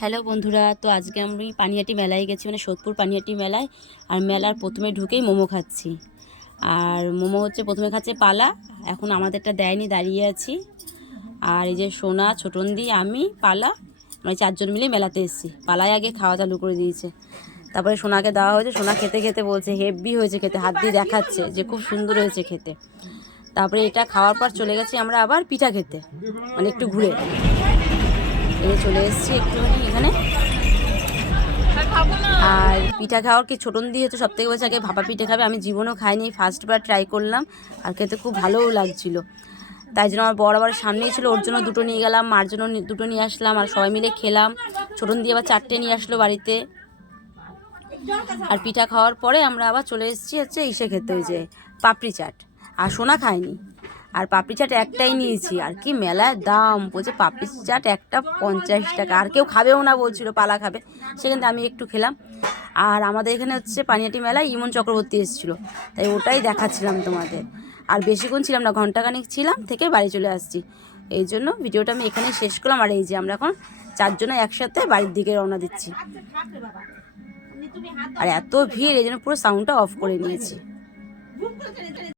Hello বন্ধুরা, তো আজকে আমি পানিহাটি মেলায় গেছি মানে সোদপুর পানিহাটি মেলায়, আর মেলার প্রথমে ঢুকেই মোমো খাচ্ছি। আর মোমো হচ্ছে প্রথমে খাচ্ছে পালা, এখন আমাদেরটা দেয়নি, দাঁড়িয়ে আছি। আর এই যে সোনা, ছোটন্দি, আমি, পালা মানে চারজন মিলে মেলাতে এসেছি। পালায় আগে খাওয়া চালু করে দিয়েছে। তারপরে সোনাকে দেওয়া হয়েছে, সোনা খেতে খেতে বলছে, হেভি হয়েছে খেতে, হাত দিয়ে দেখাচ্ছে যে খুব সুন্দর হয়েছে খেতে। তারপরে এটা খাওয়ার পর চলে গেছি আমরা আবার পিঠা খেতে মানে একটু ঘুরে। এই চলে এসেছি একটুখানি এখানে। আর পিঠা খাওয়ার কি ছোটন দিয়ে তো সব থেকে বলছে আগে ভাপা পিঠে খাবে, আমি জীবনও খাইনি ফার্স্টবার ট্রাই করলাম, আর খেতে খুব ভালোও লাগছিল। তাই জন্য আমার বড় আবার সামনেই ছিল, ওর জন্য দুটো নিয়ে গেলাম, মার জন্য দুটো নিয়ে আসলাম, আর সবাই মিলে খেলাম। ছোটন দিয়ে আবার চারটে নিয়ে আসলো বাড়িতে। আর পিঠা খাওয়ার পরে আমরা আবার চলে এসেছি হচ্ছে ইসে খেতে, ওই যে পাপড়ি চাট। আর সোনা খায়নি। আর পাপড়ি চাট একটাই নিয়েছি। আর কি মেলায় দাম, বলছে পাপড়ি চাট একটা পঞ্চাশ টাকা। আর কেউ খাবেও না বলছিল, পালা খাবে। সেখান থেকে আমি একটু খেলাম। আর আমাদের এখানে হচ্ছে পানিয়াটি মেলায় ইমন চক্রবর্তী এসেছিল। তাই ওটাই দেখাচ্ছিলাম তোমাদের। আর বেশিক্ষণ ছিলাম না ঘন্টাখানিক ছিলাম, থেকে বাড়ি চলে আসছি। এই জন্য ভিডিওটা আমি এখানে শেষ করলাম। আর এই যে আমরা এখন চারজনে একসাথে বাড়ির দিকে রওনা দিচ্ছি। আর এত ভিড়, এই জন্য পুরো সাউন্ডটা অফ করে নিয়েছি।